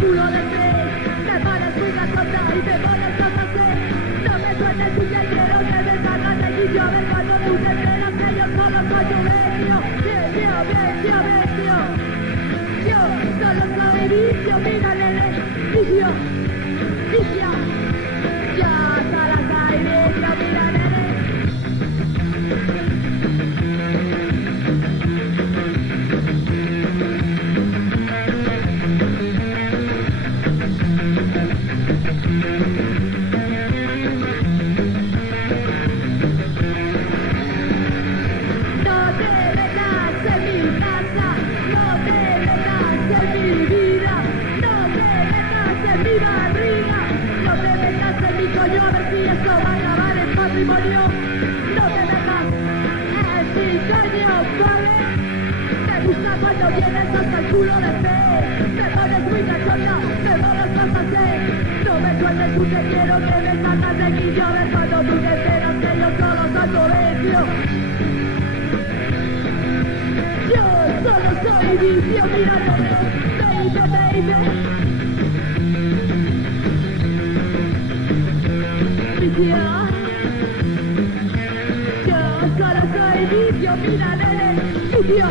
culo de fe, te pones muy graciosa y te pones loca sé. No me sueltes y ya quiero que me salgas de aquí. Yo a ver cuando tú te enteras que yo solo soy un vicio. Vicio. Yo solo soy vicio, mira nene, vicio. Ya solo soy vicio, mira nene. Coño, a ver si esto va a acabar en matrimonio. No te metas en mi coño, ¿vale? Me gusta cuando vienes hasta el culo de fe. Me pones muy cachonda, me pones más sé. No me sueltes tú que quiero que me sacas de aquí. Yo a ver cuando tú te enteras que yo solo soy tu vicio. Yo solo soy vicio, mírame, baby. Vicio. Yo solo soy vicio, mira nene, vicio.